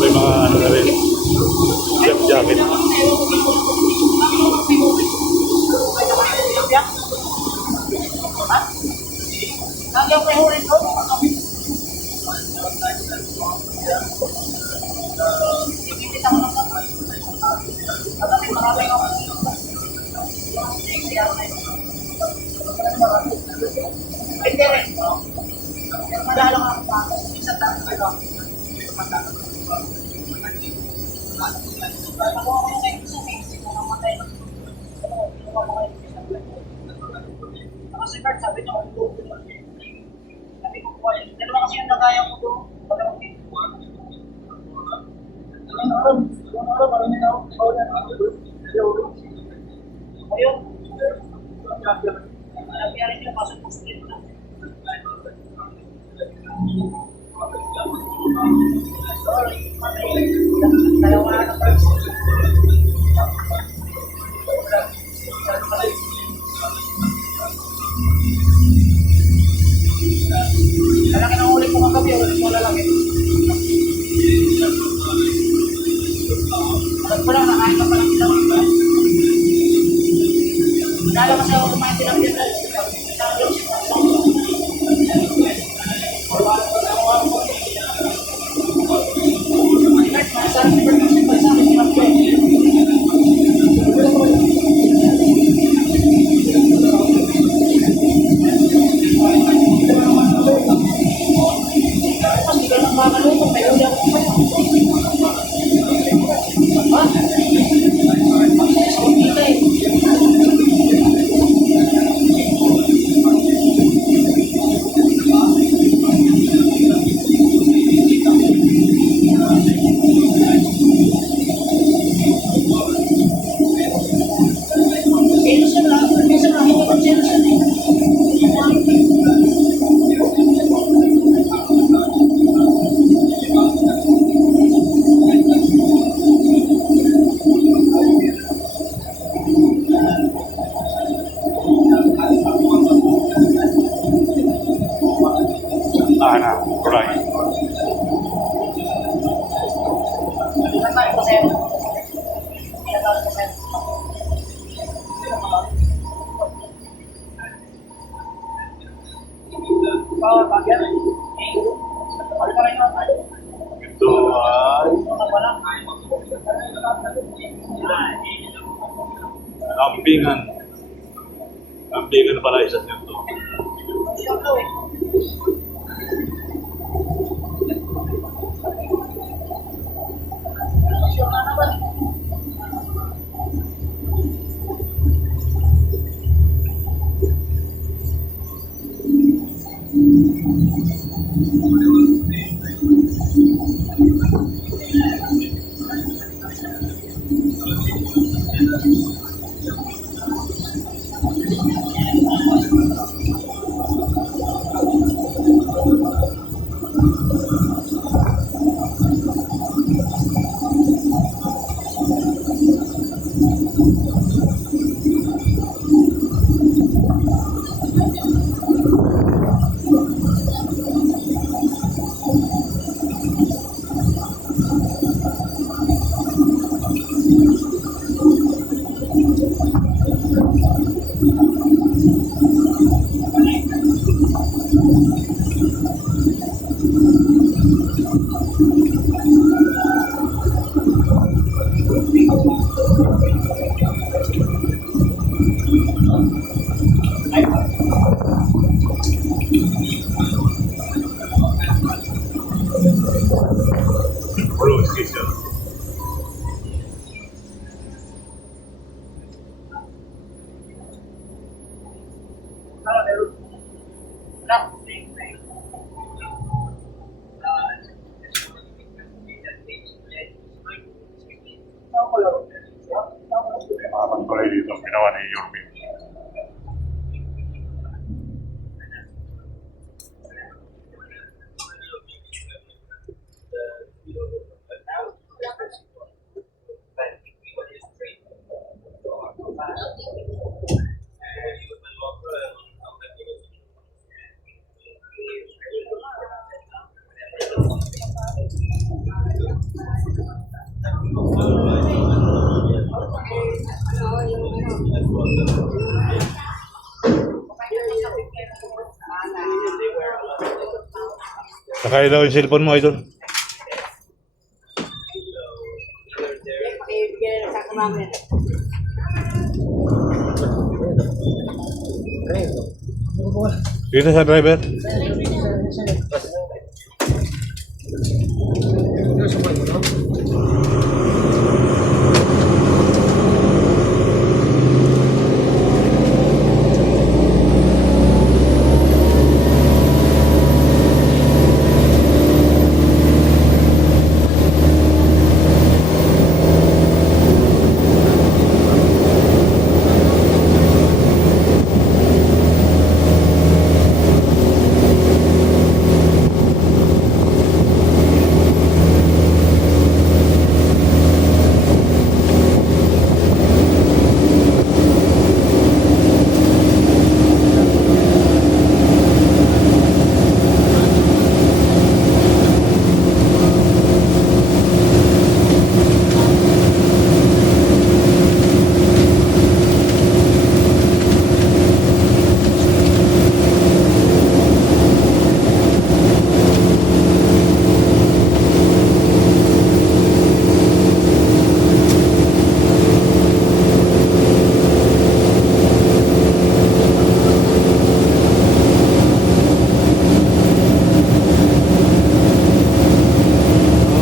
May mga ano na rin. Chef jacket. Sabi niya, sabi ko po, dalawa kasi yung nagaya ko doon. Ayun. Nangyari niya, pasok po street na. Dalawa na first. Malaki na ulit ko kagabi, ulit ko lalaki. Ba't ko lang, nakain ka palang ilang iba. Dala kasi ako kumain silang dyan. Ito ay kambingan. Kambingan pala isa nito. Road station. Mga pagkulay dito ang ginawa ni Yorme. Sakay daw yung cellphone mo, idol. Pakibigyan na sa ako namin. Dito sa driver.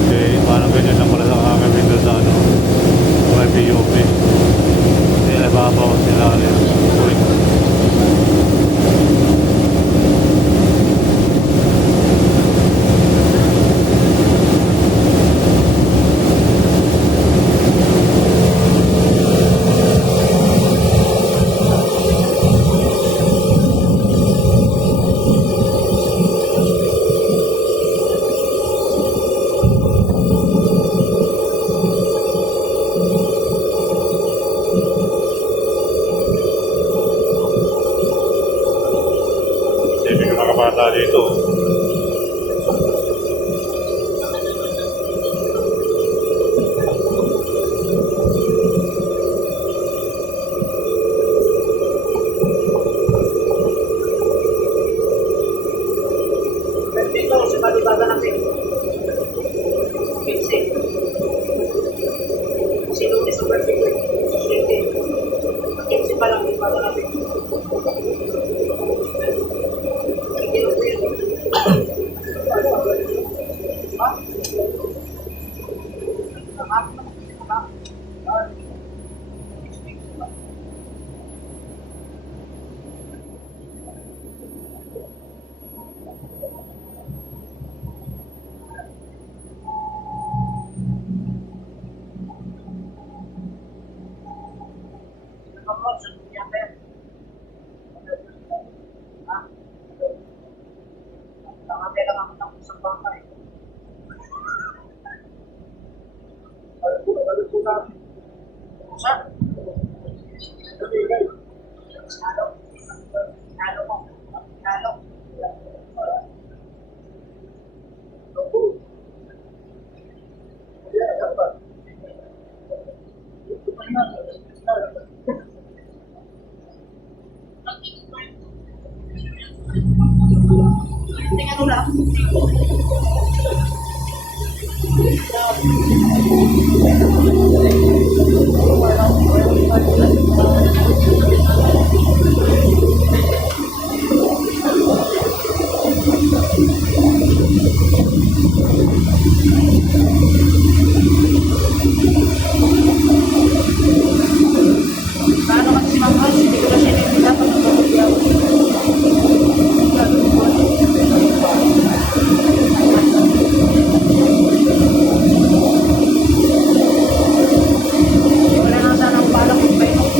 Okay, parang ganyan lang pala sa kami doon sa ano, may PUP. Sila babaw sila ulit. Uy. Hindi ka makapata dito. Dito, sa Malibaba natin. Pixie. Si Luis sa Perfect. Sige. Pixie pa lang, Malibaba natin. Hindi ko yun. Tingnan mo lang. Paano kasi si Ma'am Rose, hindi ko na siya nilita pag nagpapagyaw. Wala na sanang balak yung pwede.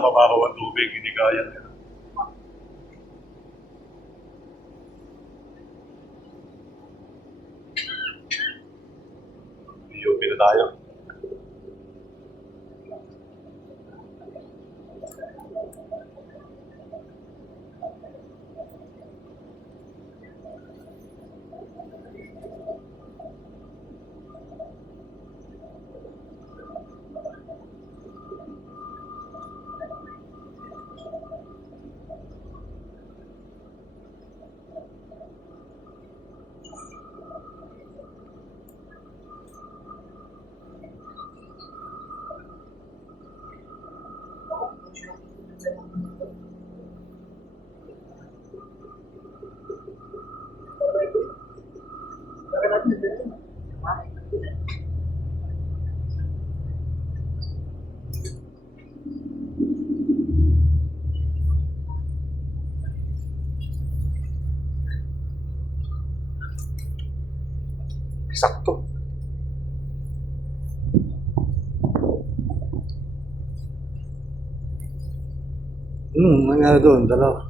mababaw ang tubig, hindi kaya. PUP na tayo. Sakto. Nangyari doon, dalawa.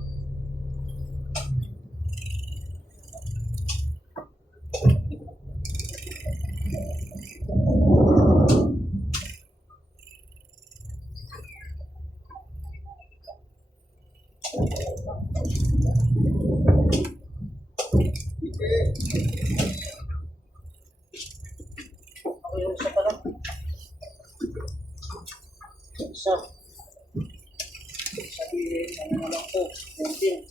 Ako yung isa pala. Isa. Sabi, ano na lang po, 19.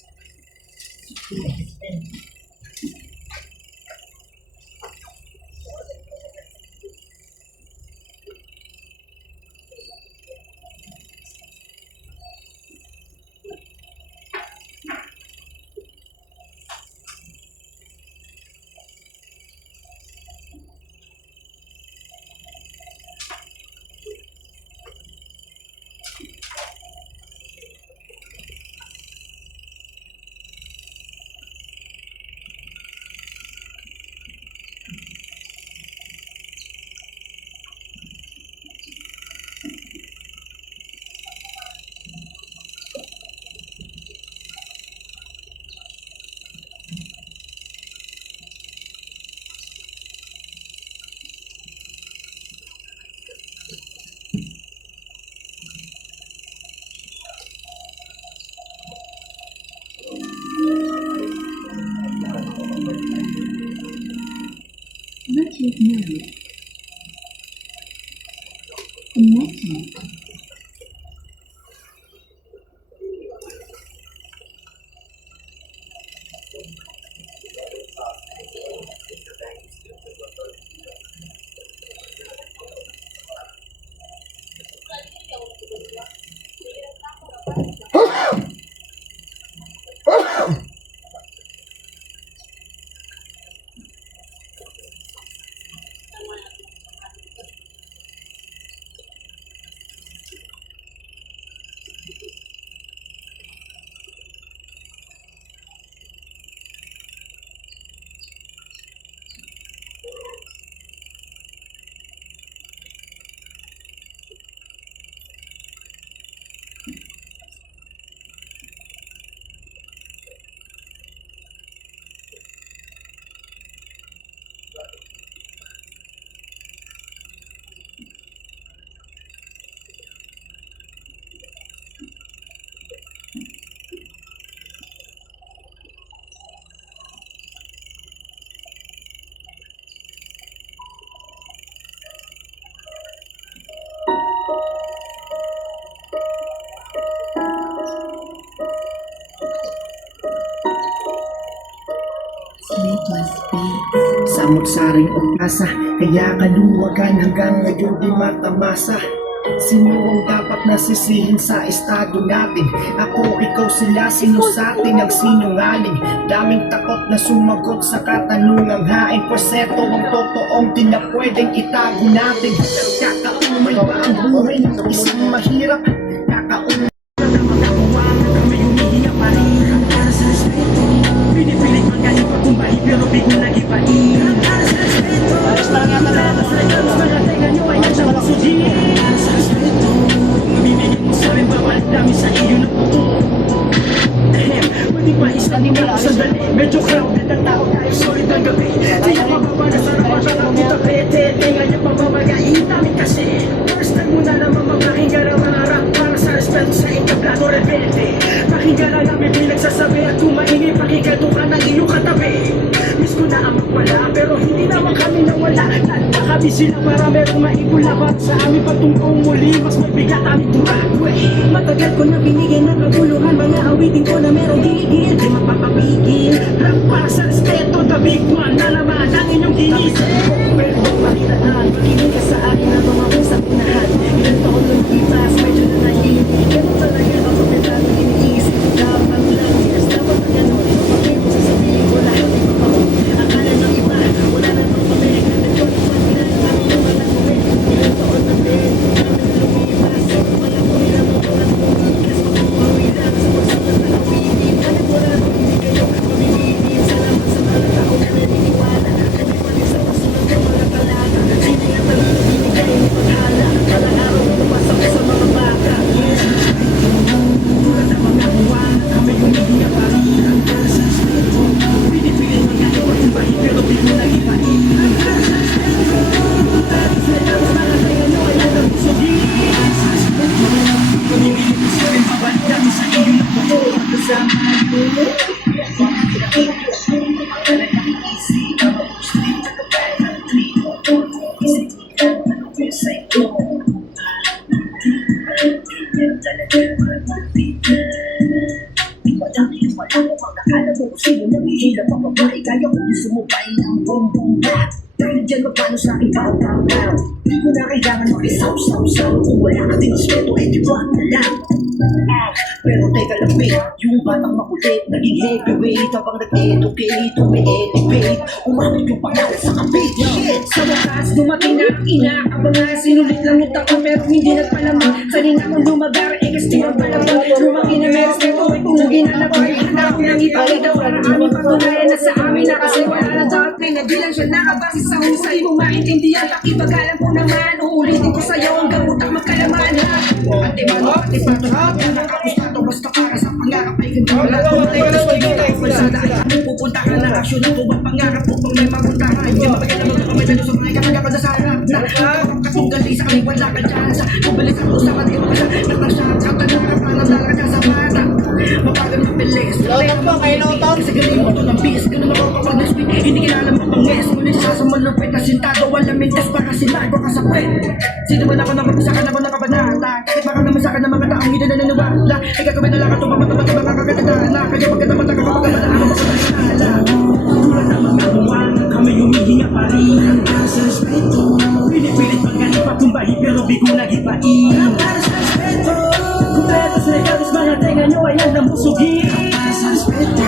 Electric mode. Connecting. Sleepless Beats. Samot-saring umpasa, kaya kaluwagan hanggang ngayon di matamasa. Sino ang dapat nasisihin sa estado natin? Ako, ikaw, sila, sino sa atin ang sinungaling? Daming takot na sumagot sa katanungang hain. Pweseto ang totoong di na pwedeng itago natin. Kakaumay ba ang buhay ng isang mahirap? Kakaumay na magagawa mo kami humihinga pa rin. Para sa respeto, pinipilit magaling pagkumbay pero bigla nag-ibain. Para sa respeto, Ayos lang yata na ano. mas mga tenga nyo ay nagsang suji. Para sa respeto, kung mabibigyan mo sa amin babalik namin sa iyo na pwede pa isang mo sandali. Medyo crowded ang tao tayo, solid ang gabi. Di na mababa na sarap ang nakakot ang pete. Ngayon pamamagayin namin kasi first time mo na naman makakinggan ang mga rap para sa respeto sa entablado rebelde. Pakinggan na namin pinagsasabi at kumaingi, pakinggan ka ng iyong katabi. Miss ko na ang magwala, pero hindi naman kami nawala. Nagkakabi sila para merong maibula para sa amin pagtungkong muli. Mas mabigat aming tumagwe. Matagal ko na binigyan ng kaguluhan, mga awitin ko na merong gigil. Di mapapapigil, rap para sa respeto. The big one na naman ang inyong ginisip. Pero pakitaan, makinig ka sa akin na tumawag sa unahan. Ilang taon lumipas, medyo na naiibig. Ganun talaga ang pagkatang iniisip. Dapat lang, yes, dapat na gano'n. Bakit mo sasabihin ko lahat di ba ako? Akala ng iba, wala na pang pabig. Nagko ni Pagkilan, kami yung mga kumit. Ilang taon na din, namin lumipas. Wala ko nila mo mga tumigas. Pagpapawi lang sa pagsabat na awitin. Alam mo na, hindi kayo mamimigil. Salamat sa mga tao na naniniwala. Kami pa rin sa kasunod ng mga talata. Hindi nga talaga binigay ng paghala. Walang araw na napasok sa mga baka. Tulad ng mga buwan, kami humihinga pa rin. Ang para sa respeto, pinipilit ng gano'n pag-ibahin, pero di mo nag-ibahin. Ang para sa respeto, salamat mga tayo nyo, ay alam mo sabihin. Sa respeto, pamimili ko siya rin, babalik natin sa iyo na buo. Kasama mo, talagang easy, kapag gusto din nagkabay ng trino. Isip ka, ano ba sa ito? Talaga matapita. Madami ang wala mo magkakala mo kung sino namihila pa babae. Kaya kung gusto mo pa ng boom-boom bap. Dahil dyan magpano sa aking pow-pow-pow. Di ko na kailangan makisaw-saw-saw. Kung wala ka din respeto, eh di wag na lang. Pero teka lang babe, yung batang makulit naging heavyweight habang nag-educate, umi-elevate. Umabot yung pangalan sa kapit. Shit! Sa wakas, dumating na ang inaabangan. Sinulit lang yung tako pero hindi nagpalamang. Kanina kong lumagar, kasi ang palamang. Lumaki na may respeto, ay tumugin na nabay. Handa ko nang ipakita para aming patunayan na sa amin na kasi wala na dating. Hindi lang siya nakabase sa husay mo maintindihan. Pakipagalan po naman, uulitin ko sa'yo hanggang utak magkalaman. Ate mano, ate pato, nakakapustado basta para sa pangarap ay ganda. Wala tumatay, tapos magiging ako palsada. Ay kami pupunta ka na aksyon na tuwag pangarap upang may mapuntahan. Hindi mapagyan na magkakamay na sa mga kapag ako sa harap na katunggali sa kaliwan lang ang tsansa. Kubalis ang usapan, di makasya, nakasya, katanarap na nandala ka sa bata. Mapagal na pilis, sa galing mo ito ng bis, ganun ako kapag nag-speak, hindi kilala mo pang yes. Ngunit sa malupit na sintado, walang mintas para silago ka sa puwet. Sino ba na ako nakapag sa ka naman ng kabanata? Kahit baka naman sa akin ng mga taong hindi na naniniwala. Ay gagawin na lang ito, mamatamat sa mga kakatadala. Kaya pagkatamat ang kapagkabala, ako sa pagkakala. Tulad ng mga buwan, kami humihinga pa rin. Ang para sa respeto, pinipilit pagkalit patumbahin pero bigo nag-ipain. Ang para sa respeto, kumpleto sa ikalis mga tenga nyo ay ang busugin. Ang para sa respeto,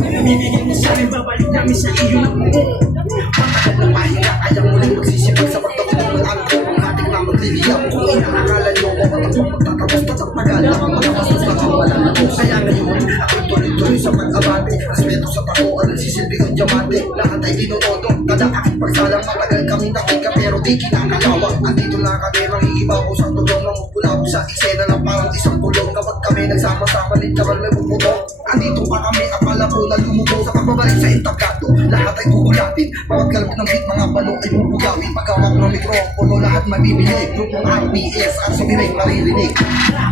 bibigyan mo sa amin, babalik namin sa iyo na buo. Matagal na pahinga, kaya muling magsisipag sa pagtapos ng alcohol. Ang ating na magliliyap, kung inaakala nyo ko magtatapos tatagpagal na ang makapastos na kawala na to. Kaya ngayon, ako tuloy-tuloy sa pag-abate. Respeto sa tao, ang nagsisilbing ang diamante. Lahat ay dinonodo, kada aking pagsalang. Matagal kami nakika pero di kinakalawang. Andito na kami, mangigibaw ko sa tulong. Mamupula ko sa eksena na parang isang tulong. Kapag kami nagsama-sama, literal may bubutong. Andito pa kami, akala po na lumubog sa pagbabalik sa entablado. Lahat ay kukulapin, bawat kalapit ng beat, mga balo ay bubugawin. Paghawak ng mikropono, lahat mabibili. Grupong RPS, ang sumiray maririnig.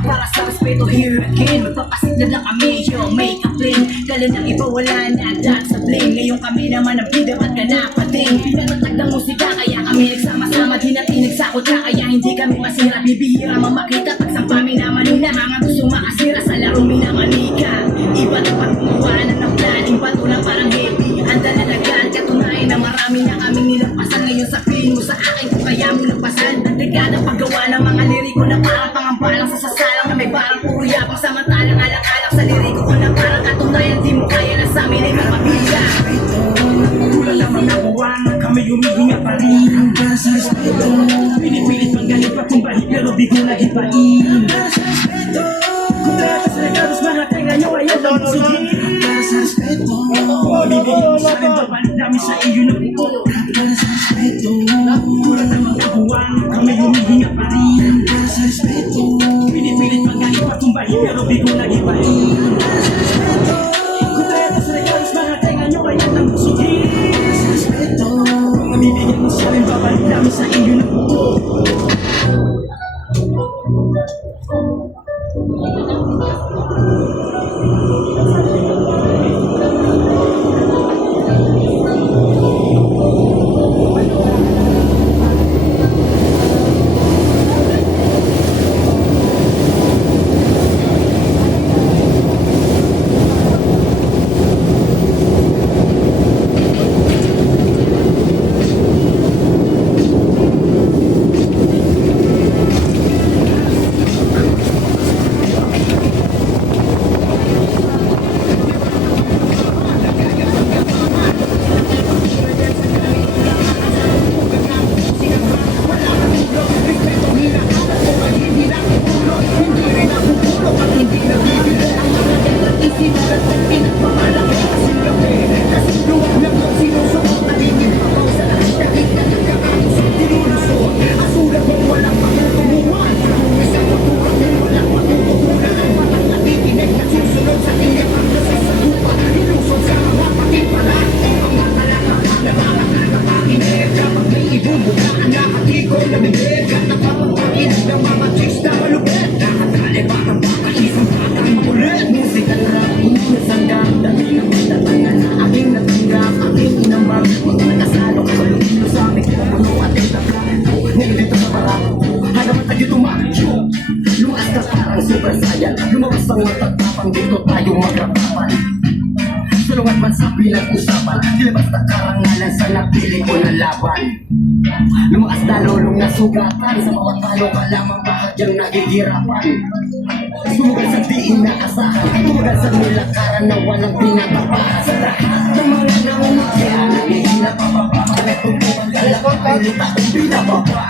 Para sa respeto here again, magpapasit na lang kami, yung make a plane. Dala ng iba wala na dahil sa blame. Ngayon kami naman ang bida, ba't ka napating? Pinatatag ng musika, kaya kami nagsama-sama. Di natin nagsakot ka, kaya hindi kami masira. Bibihira mamakita, pagsampami naman nila. Mga gusto makasira sa laro minamanika. Iba na pagkumuwanan ng planning, bato na parang heavy. Ang dalalagaan, katunayan na marami na kaming nilampasan. Ngayon sa piling mo sa akin, kung kaya mo lampasan. Ang degadang paggawa ng mga liriko na parang pangambalang sa sasalang na may parang puro yapang. Samantalang alang-alang sa liriko ko na parang katunayan. Di mo kaya na sa amin ay mapabila. Tulad ng mga buwan, kami humihinga pa rin. Ang para sa respeto, pinipilit panggalit patumbahin pero bigo nag-ipain. Ang para sa respeto, kumpleto sa regalos mga tenga nyo ay ang busugin. Ang para sa respeto, bibigyan mo sa akin, babalik namin sa iyo na buo. Ang para sa respeto, tulad ng mga buwan, kami humihinga pa rin. Ang para sa respeto, pinipilit panggalit patumbahin pero dami ng pagtatangan na aking natanggap, aking inambag. Mga nakasalo, kalulino sa amin, puno at itaka. Ngayon dito sa barako, hanap tayo tumakyo. Lumas ka parang super saiyan, lumabas ang matatapang dito tayo magrapapan. Sulungan man sa pinag-usapan, dilabas na karangalan sa napili ko na laban. Lumakas na lulong na sugatan, sa bawat talo ka lamang bahagyang nagigirapan. Sumugal sa di inaasahan, tumugal sa nilakaran na walang pinatapakan. Sa lahat ng mga nangunakya, nangihina pababa, pagtutukan ka lang, pinita kong binababa.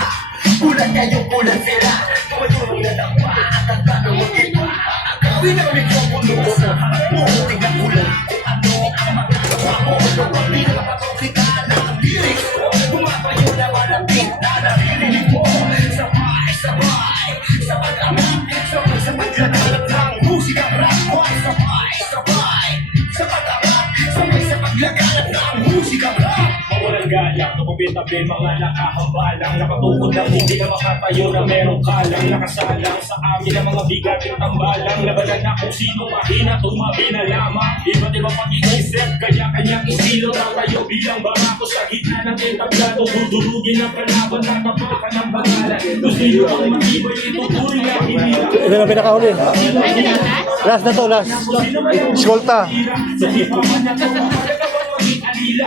Ulan kayo, ulan sila, tumatulong na lang pa, at ang tanong mo iba. Agawin ang mikropono sa harap mo, tingnan ko lang kung ano ang magagawa mo. Ang pinakapatokrita ng lyrics ko, tumapayo na malapit na naririnig mo. Sabay, sabay, sa pag-angat, sabay sa paglaganap ng musika rap. Sabay, sabay, sa pag-angat, sabay sa paglaganap ng musika rap. Mawalang galang, tumubitabi mga nakahambalang, nakatukod lang hindi na makatayo na merong kalang. Nakasalang sa amin ang mga bigating tambalang, labanan na kung sino mahina, tumabi na lamang. Iba't ibang pag-iisip, kanya-kanyang estilo, tatayo bilang barako sa gitna ng entablado. Dudurugin ang kalaban, tatapakan ng pangalan. Kung sino ang matibay, itutuloy na hinila. Ito na pinakahuli. Last na to, last. Eskolta. Sa hipaman na to, maging alila.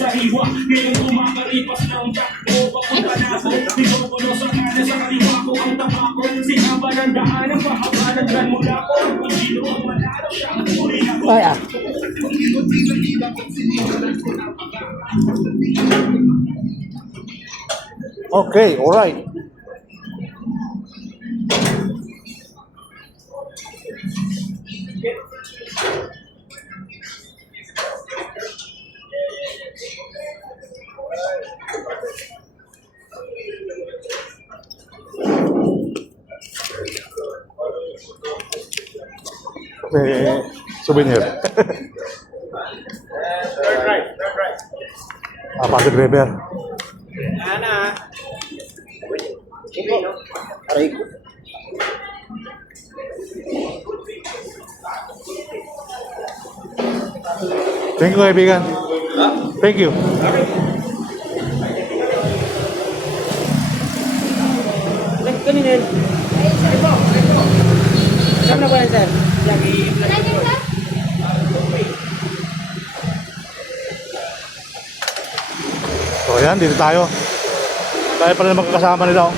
Sa hiwa, ngayon kumakaripas ng takbo. Papunta na ako, pinupuno sa kanan sa kaliwa ko ang tabako. Sinaba ng daan ang pahaba ng dran mula ko. Kung sino ang manalo siya, ang uri ako. Okay, alright. Souvenir. Third right. Pasig River. Ana. Aray ko. Thank you, kaibigan. Thank you. Kaninin. Saan na ba yan, sir? So ayan, dito tayo. Tayo pala magkakasama nila.